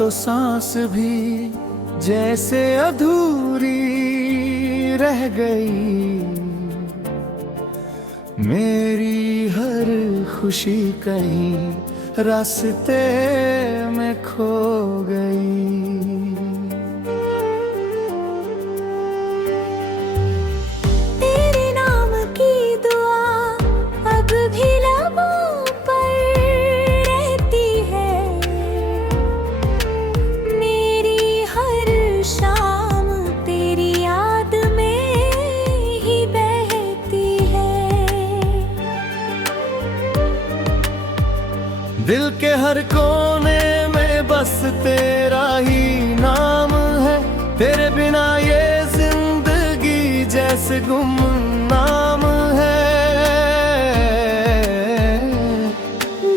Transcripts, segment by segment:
तो सांस भी जैसे अधूरी रह गई। मेरी हर खुशी कहीं रास्ते में खो गई। तेरे नाम की दुआ अब भी लबों पर रहती है। मेरी हर शाम तेरी याद में ही बहती है। दिल के हर कोने में बस तेरा ही नाम है। तेरे बिना ये जिंदगी जैसे गुमनाम है।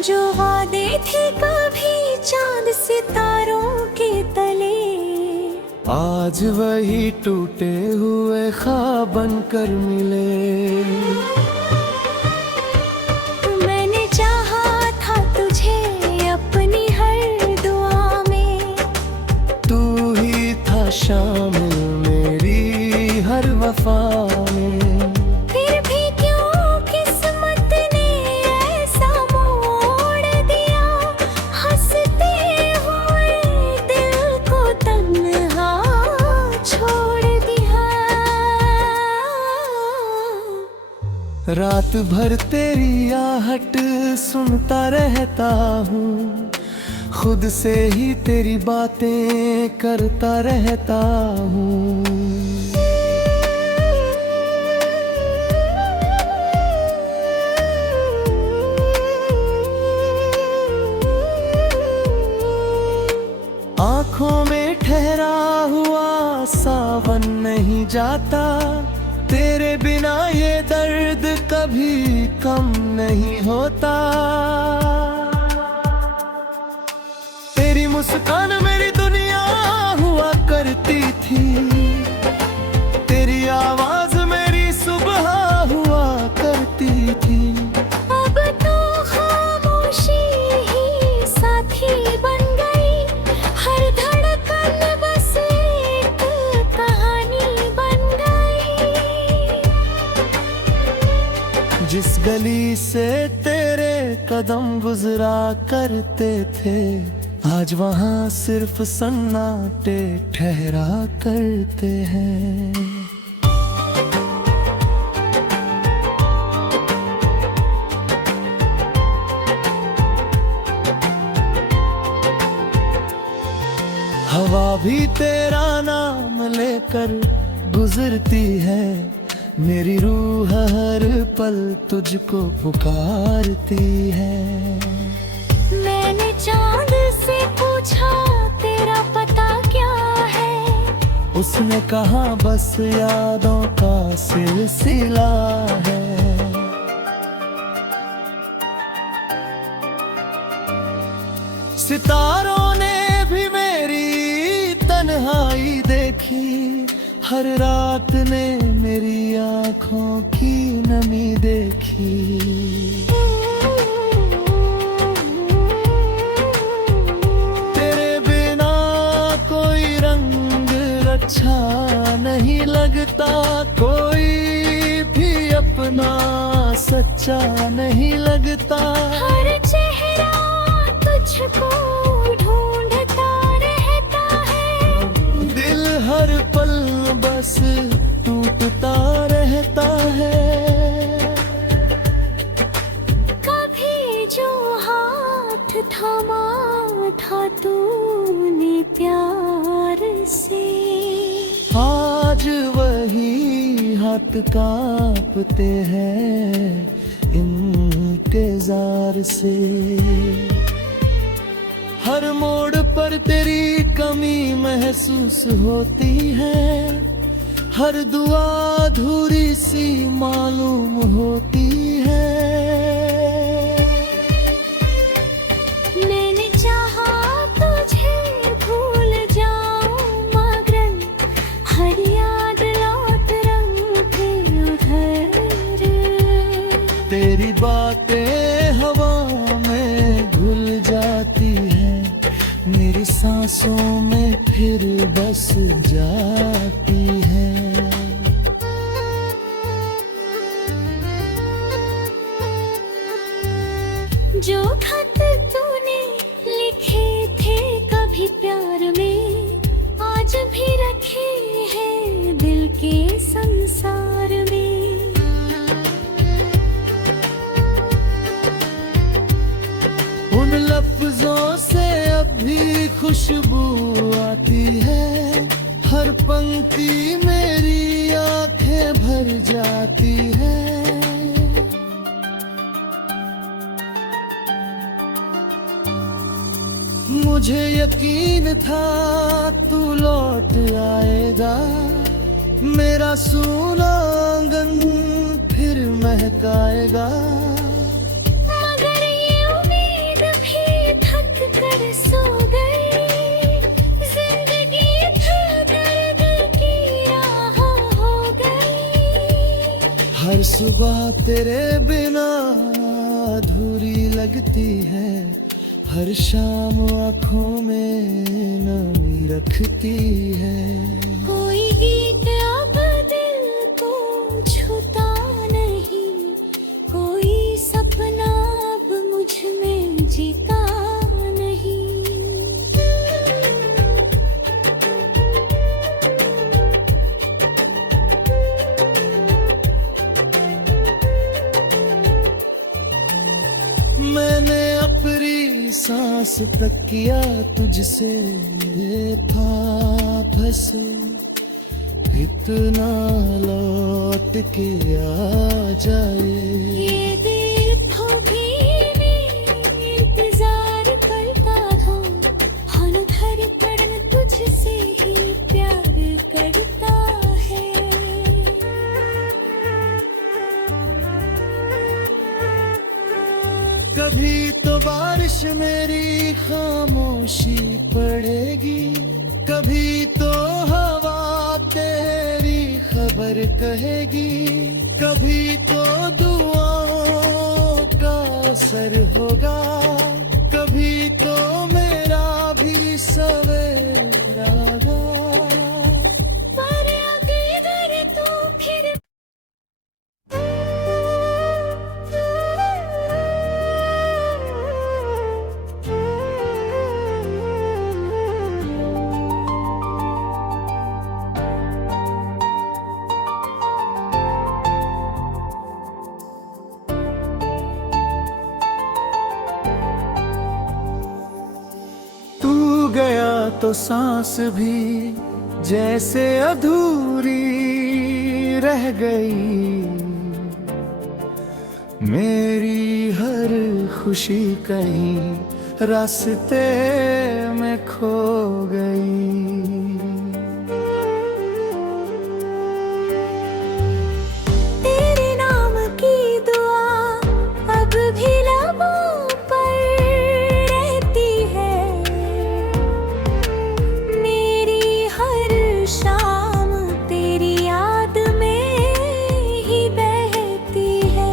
जो वादे थे कभी चांद सितारों के तले, आज वही टूटे हुए ख्वाब बनकर मिले। मैंने चाहा था तुझे अपनी हर दुआ में, तू ही था शामिल मेरी हर वफा में। फिर भी क्यों किस्मत ने ऐसा मोड़ दिया। हंसते हुए दिल को तन्हा छोड़ दिया। रात भर तेरी आहट सुनता रहता हूँ, खुद से ही तेरी बातें करता रहता हूँ। आँखों में ठहरा हुआ सावन नहीं जाता। तेरे बिना ये दर्द कभी कम नहीं होता। तेरी मुस्कान मेरी दुनिया हुआ करती थी। तेरी आवाज मेरी सुबह हुआ करती थी। अब तो खामोशी ही साथी बन गई। हर धड़कन बस एक कहानी बन गई। जिस गली से तेरे कदम गुजरा करते थे, आज वहाँ सिर्फ सन्नाटे ठहरा करते हैं। हवा भी तेरा नाम लेकर गुजरती है। मेरी रूह हर पल तुझको पुकारती है। मैंने चांद से पूछा तेरा पता क्या है। उसने कहा बस यादों का सिलसिला है। सितारों ने भी मेरी तन्हाई देखी। हर रात ने मेरी आँखों की नमी देखी। तेरे बिना कोई रंग अच्छा नहीं लगता। कोई भी अपना सच्चा नहीं लगता। हर चेहरा तुझको ढूंढता रहता है। दिल हर पल बस टूटता रहता है। कभी जो हाथ थामा था तूने प्यार से, आज वही हाथ कांपते हैं इंतजार से। हर मोड़ पर तेरी कमी महसूस होती है। हर दुआ अधूरी सी मालूम होती है। मैंने चाहा तुझे भूल जाऊं मगर हर याद लौट रंग के उधर। तेरी बातें हवा में घुल जाती है। मेरी सांस सांसों में फिर बस जाती है। जो खत तूने लिखे थे कभी प्यार में, आज भी रखे हैं दिल के संसार में। उन लफ्जों से अब भी खुशबू आती है, हर पंक्ति मेरी आंखें भर जाती है। मुझे यकीन था तू लौट आएगा, मेरा सूना आंगन फिर महकाएगा। मगर ये उम्मीद भी थक कर सो गई, जिंदगी फिर दर्द की राह हो गई। हर सुबह तेरे बिना अधूरी लगती है, हर शाम आँखों में नमी रखती है। कोई गीत अब दिल को छूता नहीं, कोई सपना अब मुझ में जीता नहीं। मैंने अपनी सांस तक किया तुझसे था फंसे, इतना लौट के आ जाए। ये दिल तो भी इंतजार करता था, हर धड़कन तुझसे ही प्यार करता है। कभी तो बारिश मेरी खामोशी पड़ेगी, कभी तो हवा तेरी खबर कहेगी, कभी तो दुआओं का असर होगा, कभी तो मेरा भी सवेरा होगा। पर अगर तू फिर तू गया तो सांस भी जैसे अधूरी रह गई, मेरी हर खुशी कहीं रास्ते में खो गई। तेरे नाम की दुआ अब भी लबों पर रहती है, मेरी हर शाम तेरी याद में ही बहती है।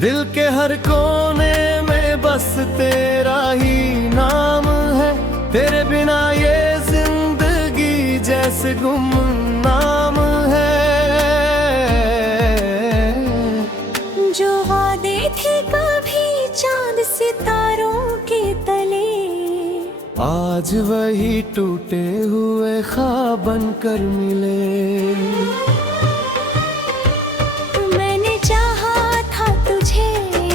दिल के हर कोने में बस तेरा ही नाम है, तेरे बिना ये जिंदगी जैसे गुमनाम है। जो वादे थे कभी चांद सितारों के तले, आज वही टूटे हुए ख्वाब बनकर मिले। मैंने चाहा था तुझे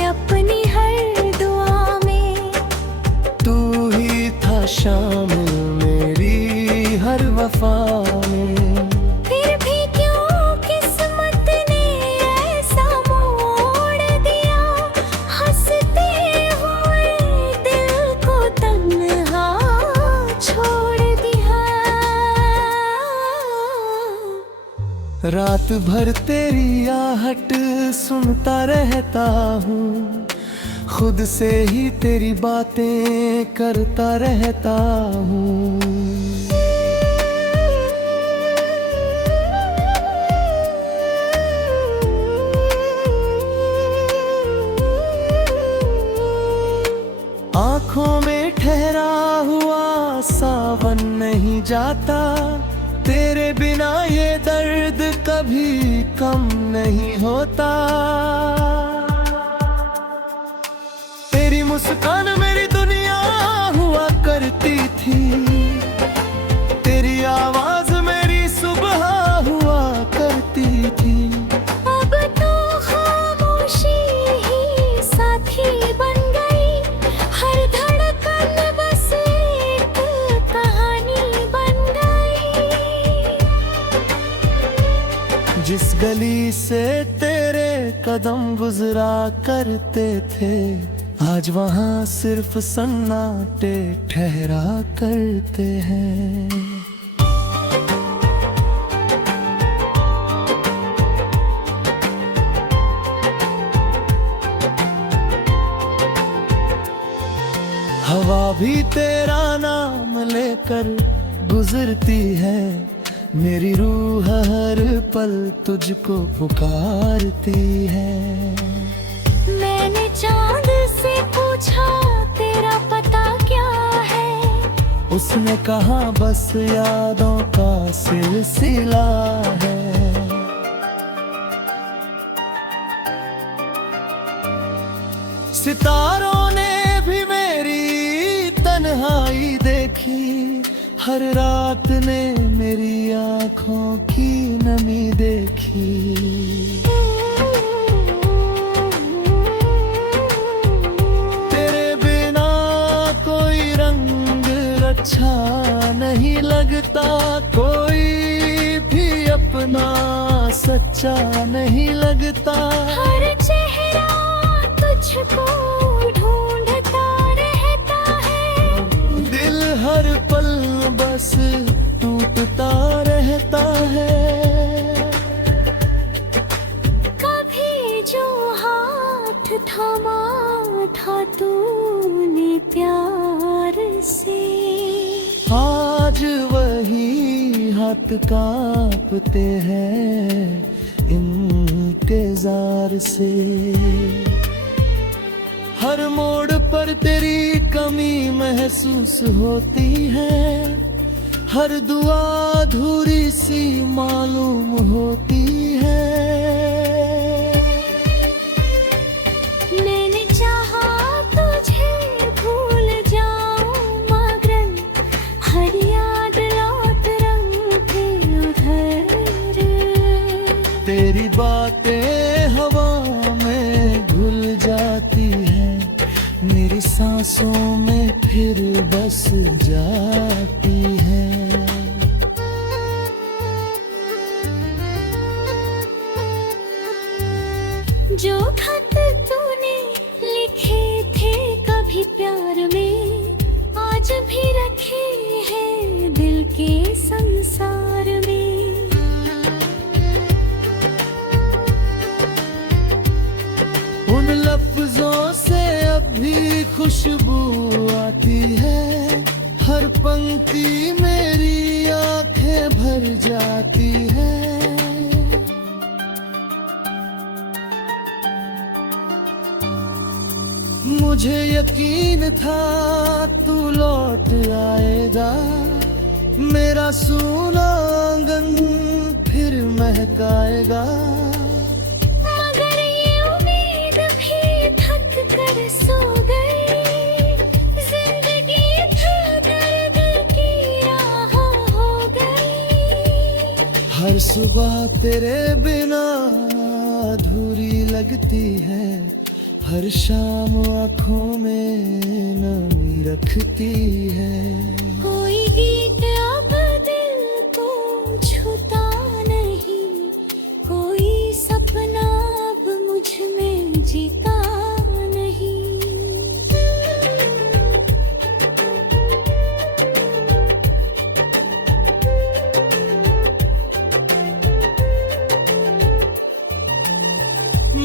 अपनी हर दुआ में, तू ही था शामिल मेरी हर वफा में। फिर भी क्यों किस्मत ने ऐसा मोड़ दिया, हंसते हुए दिल को तन्हा छोड़ दिया। रात भर तेरी आहट सुनता रहता हूँ, खुद से ही तेरी बातें करता रहता हूँ। तेरे बिना ये दर्द कभी कम नहीं होता। तेरी मुस्कान मेरी दुनिया हुआ करती थी, तेरी आवाज मेरी सुबह हुआ करती थी। अब तो खामोशी ही साथी बन गई, हर धड़कन बस एक कहानी बन गई। जिस गली से तेरे कदम गुजरा करते थे, आज वहाँ सिर्फ सन्नाटे ठहरा करते हैं। हवा भी तेरा नाम लेकर गुजरती है, मेरी रूह हर पल तुझको पुकारती है। मैंने चांद से पूछा तेरा पता क्या है, उसने कहा बस यादों का सिलसिला है। सितारों ने भी मेरी तन्हाई देखी, हर रात ने मेरी आँखों की नमी देखी। अच्छा नहीं लगता, कोई भी अपना सच्चा नहीं लगता। हर चेहरा तुझको ढूंढता रहता है, दिल हर पल बस टूटता रहता है। कभी जो हाथ थामा था तूने प्यार से, आज वही हाथ कांपते हैं इंतजार से। हर मोड़ पर तेरी कमी महसूस होती है, हर दुआ अधूरी सी मालूम होती है। मैंने चाहा तुझे भूल जाऊं मगर हर याद लौट रंग के उधर। तेरी बातें हवा में घुल जाती है, मेरी सांसों में फिर बस जाती है। जो खत तूने लिखे थे कभी प्यार में, आज भी रखे हैं दिल के संसार में। उन लफ्जों से अब भी खुशबू आती है, हर पंक्ति मेरी आंखें भर जाती है। मुझे यकीन था तू लौट आएगा, मेरा सूना आंगन फिर महकाएगा। मगर ये उम्मीद भी थक कर सो गई, जिंदगी था दर्द की राह हो गई। हर सुबह तेरे बिना अधूरी लगती है, हर शाम आँखों में नमी रखती है। कोई गीत अब दिल को छूता नहीं, कोई सपना अब मुझ में जीता नहीं।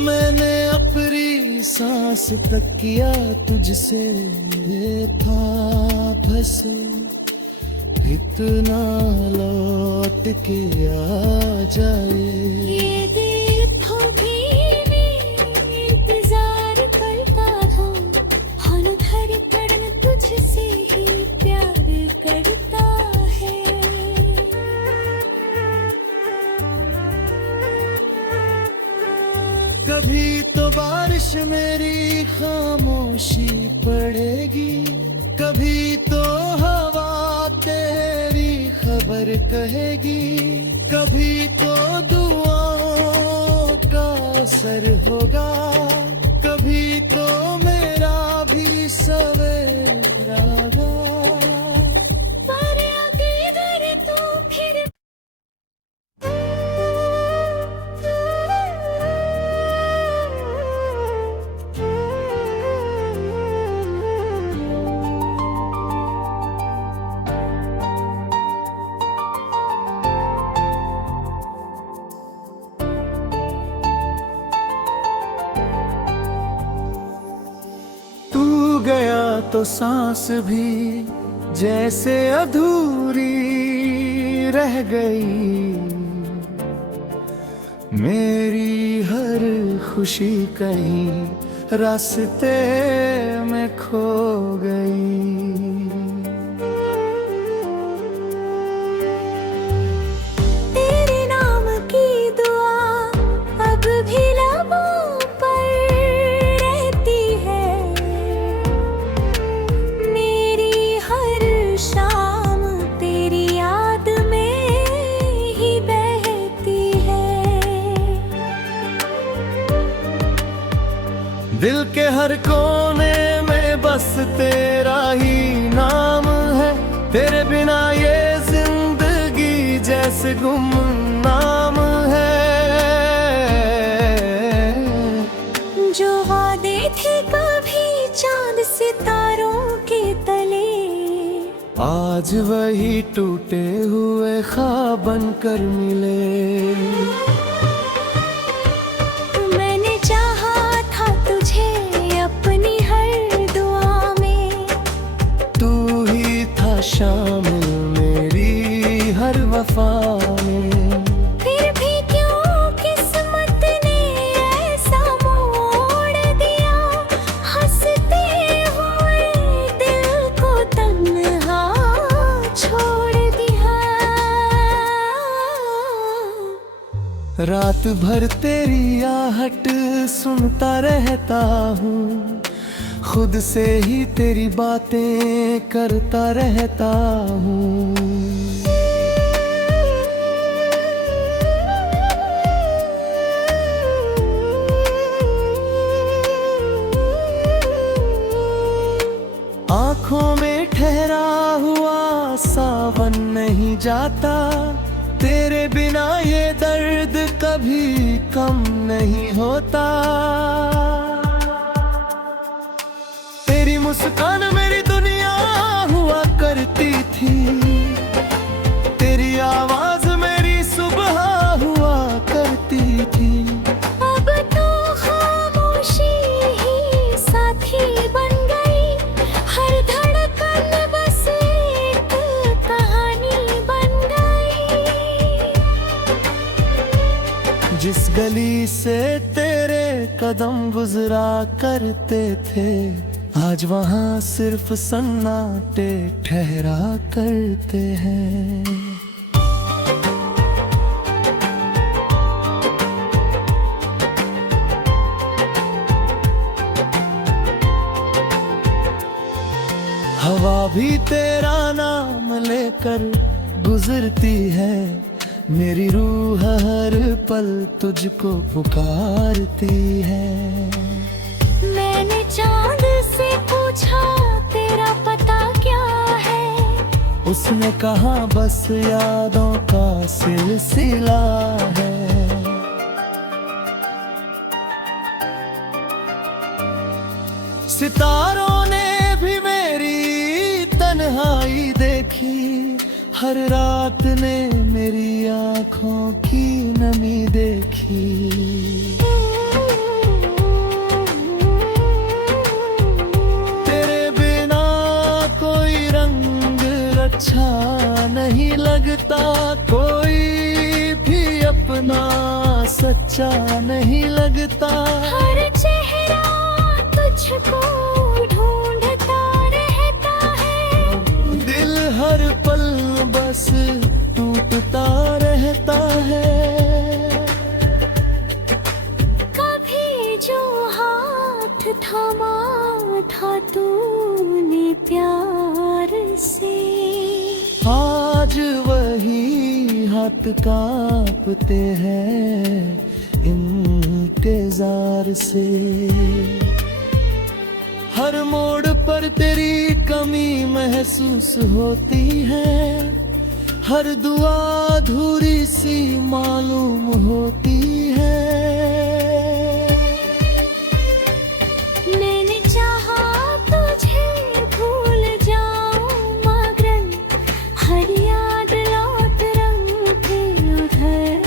मैंने अपनी सांस तक किया तुझसे था फंसे, इतना लौट के आ जाए। ये दिल तो भी इंतजार करता था, हर धड़कन तुझसे ही प्यार करता है। कभी तो बारिश मेरी खामोशी पड़ेगी, कभी तो हवा तेरी खबर कहेगी, कभी तो दुआओं का असर होगा, कभी तो मेरा भी सवेरा होगा। पर अगर तू फिर तू गया तो सांस भी जैसे अधूरी रह गई, मेरी हर खुशी कहीं रास्ते में खो गई। तेरे नाम की दुआ अब भी लबों पर रहती है, मेरी हर शाम तेरी याद में ही बहती है। दिल के हर कोने में बस तेरा ही नाम है, तेरे बिना ये जिंदगी जैसे गुमनाम है। जो वादे थे कभी चांद सितारों के तले, आज वही टूटे हुए ख्वाब बनकर मिले। मैंने चाहा था तुझे अपनी हर दुआ में, तू ही था शामिल मेरी हर वफा में। फिर भी क्यों किस्मत ने ऐसा मोड़ दिया, हंसते हुए दिल को तन्हा छोड़ दिया। रात भर तेरी आहट सुनता रहता हूँ, खुद से ही तेरी बातें करता रहता हूँ। आँखों में ठहरा हुआ सावन नहीं जाता, तेरे बिना ये दर्द कभी कम नहीं होता। तेरी मुस्कान मेरी दुनिया हुआ करती थी, तेरी आवाज मेरी सुबह हुआ करती थी। अब तो खामोशी ही साथी बन गई, हर धड़कन बस एक कहानी बन गई। जिस गली से तेरे कदम गुजरा करते थे, आज वहाँ सिर्फ सन्नाटे ठहरा करते हैं। हवा भी तेरा नाम लेकर गुजरती है, मेरी रूह हर पल तुझको पुकारती है। मैंने चांद से पूछा तेरा पता क्या है, उसने कहा बस यादों का सिलसिला है। सितारों ने भी मेरी तन्हाई देखी, हर रात ने मेरी आँखों की नमी देखी। तेरे बिना कोई रंग अच्छा नहीं लगता, कोई भी अपना सच्चा नहीं लगता। हर चेहरा तुझको ढूंढता रहता है, दिल हर पल बस टूटता रहता है। कभी हाथ कांपते हैं इंतजार से। हर मोड़ पर तेरी कमी महसूस होती है, हर दुआ अधूरी सी मालूम होती है। मैंने चाहा तुझे भूल जाऊं मगर हर याद लौट रंग फिर उधर।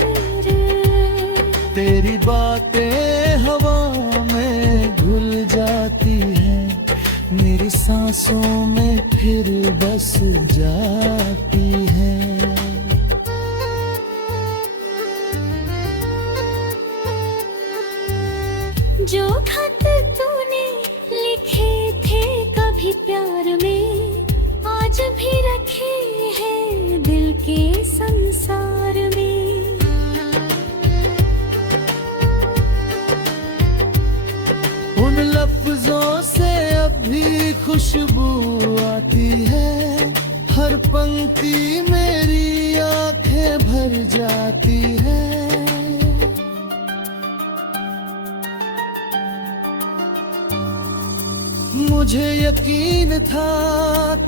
तेरी बातें हवा में घुल जाती है, मेरी सांसों में फिर बस जाती है। जो खत तूने लिखे थे कभी प्यार में, आज भी रखे हैं दिल के संसार में। उन लफ्जों से अब भी खुशबू आती है, हर पंक्ति मेरी आंखें भर जाती है। मुझे यकीन था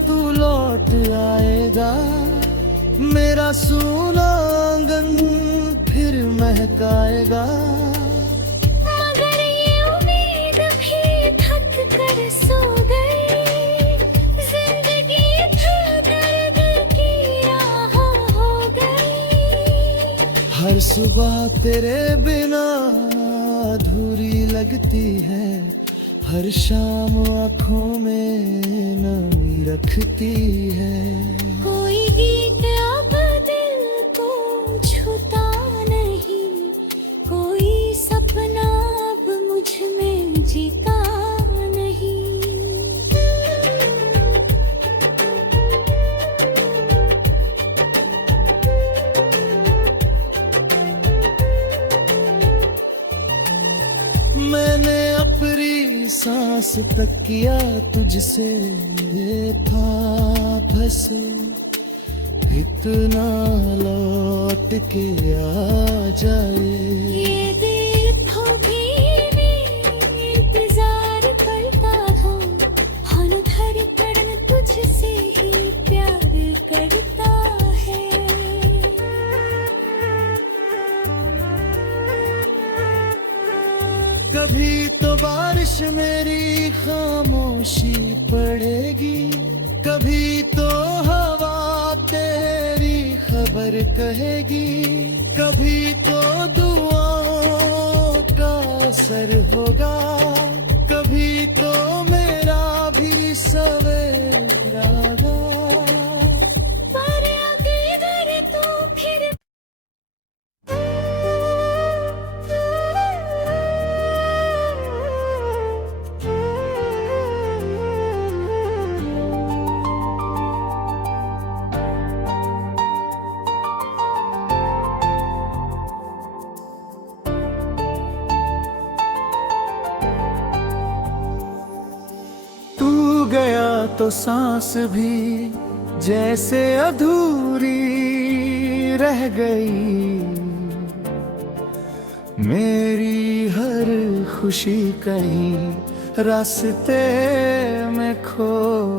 तू लौट आएगा, मेरा सूना आंगन फिर महकाएगा। मगर ये उम्मीद भी थक कर सो गई, जिंदगी था दर्द की राह हो गई। हर सुबह तेरे बिना अधूरी लगती है, हर शाम आँखों में नमी रखती है। कोई गीत अब दिल को छूता नहीं, कोई सपना अब मुझ में जीता नहीं। मैंने अपनी सांस तक किया तुझसे था फंसे, इतना लौट के आ जाए। ये दिल तो भी इंतजार करता था, हर धड़कन तुझसे ही प्यार करता है। कभी तो बारिश मेरी खामोशी पड़ेगी, कभी तो हवा तेरी खबर कहेगी, कभी तो दुआओं का असर होगा, कभी तो मेरा भी सवेरा होगा। पर अगर तू फिर गया तो सांस भी जैसे अधूरी रह गई, मेरी हर खुशी कहीं रास्ते में खो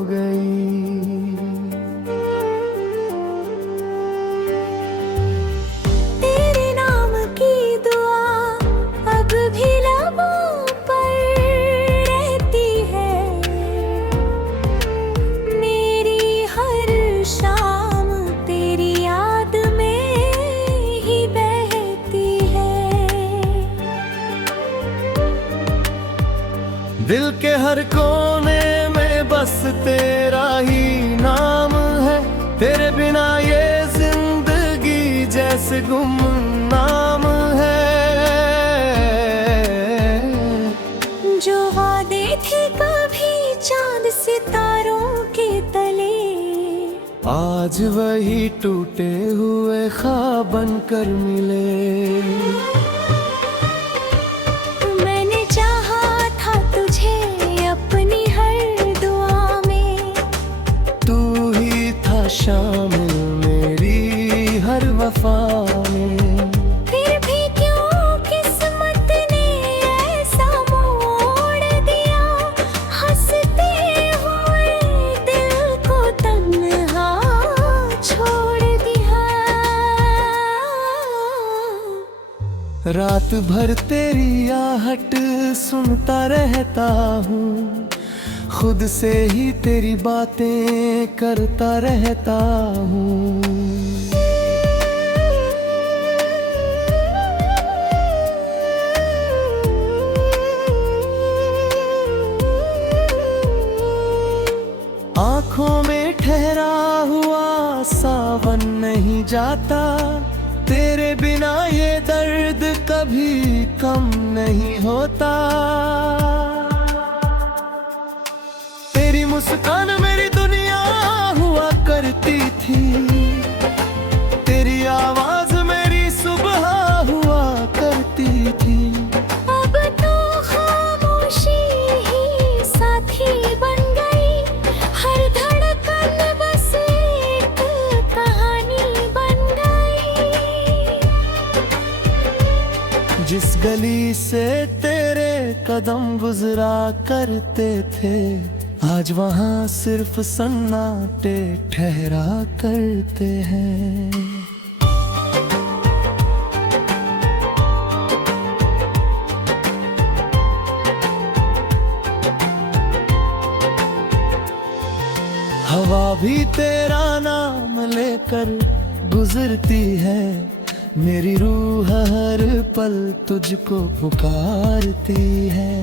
गई। तेरे नाम की दुआ अब भी लबों पर रहती है, मेरी हर शाम तेरी याद में ही बहती है। दिल के हर कोने में बस तेरा ही नाम है, तेरे बिना ये जिंदगी जैसे गुमनाम है। जो वादे थे कभी चांद सितारों के तले, आज वही टूटे हुए ख्वाब बनकर मिले। मैंने चाहा था तुझे अपनी हर दुआ में, तू ही था शामिल मेरी हर वफा तूफान में। फिर भी क्यों किस्मत ने ऐसा मोड़ दिया, हंसते हुए दिल को तन्हा छोड़ दिया। रात भर तेरी आहट सुनता रहता हूँ, खुद से ही तेरी बातें करता रहता हूँ। आँखों में ठहरा हुआ सावन नहीं जाता, तेरे बिना ये दर्द कभी कम नहीं होता। तेरी मुस्कान मेरी दुनिया हुआ करती थी, तेरी आवाज मेरी सुबह हुआ करती थी। अब तो खामोशी ही साथी बन गई, हर धड़कन बस एक कहानी बन गई। जिस गली से तेरे कदम गुजरा करते थे, आज वहाँ सिर्फ सन्नाटे ठहरा करते हैं। हवा भी तेरा नाम लेकर गुजरती है, मेरी रूह हर पल तुझको पुकारती है।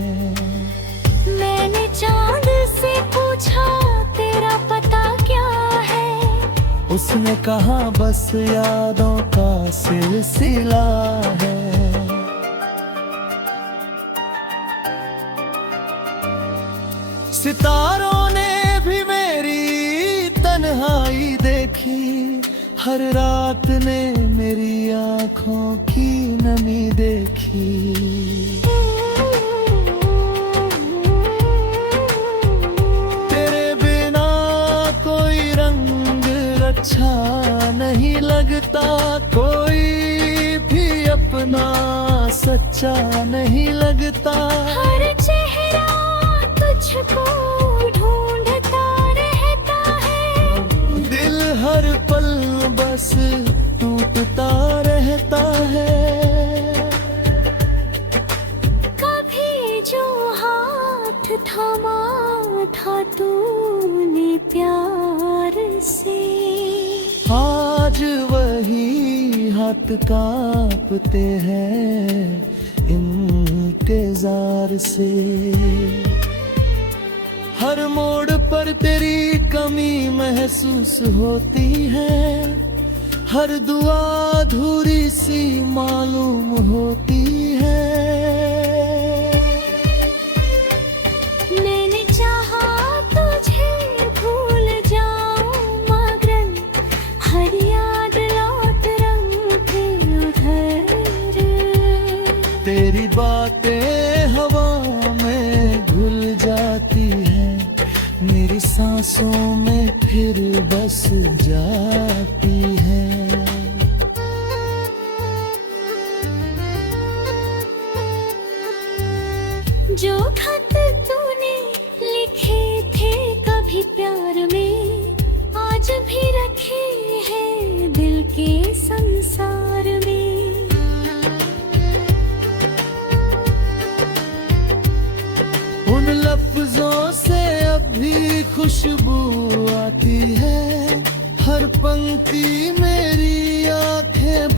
मैंने चांद से पूछा तेरा पता क्या है, उसने कहा बस यादों का सिलसिला है। सितारों ने भी मेरी तन्हाई देखी, हर रात ने मेरी आँखों की नमी देखी। अच्छा नहीं लगता, कोई भी अपना सच्चा नहीं लगता। हर चेहरा तुझको ढूंढता रहता है, दिल हर पल बस टूटता रहता है। कभी जो हाथ थामा था तूने प्यार से, आज वही हाथ कांपते हैं इंतजार से। हर मोड़ पर तेरी कमी महसूस होती है, हर दुआ अधूरी सी मालूम होती है। मैंने चाहा तुझे भूल जाऊं मगर हर याद लौट रंग के उधर। तेरी बातें हवा में घुल जाती है, मेरी सांसों में फिर बस जाती है। जो खत तूने लिखे थे कभी प्यार में, आज भी रखे हैं दिल के संसार में। उन लफ्जों से अब भी खुशबू आती है, हर पंक्ति मेरी आंखें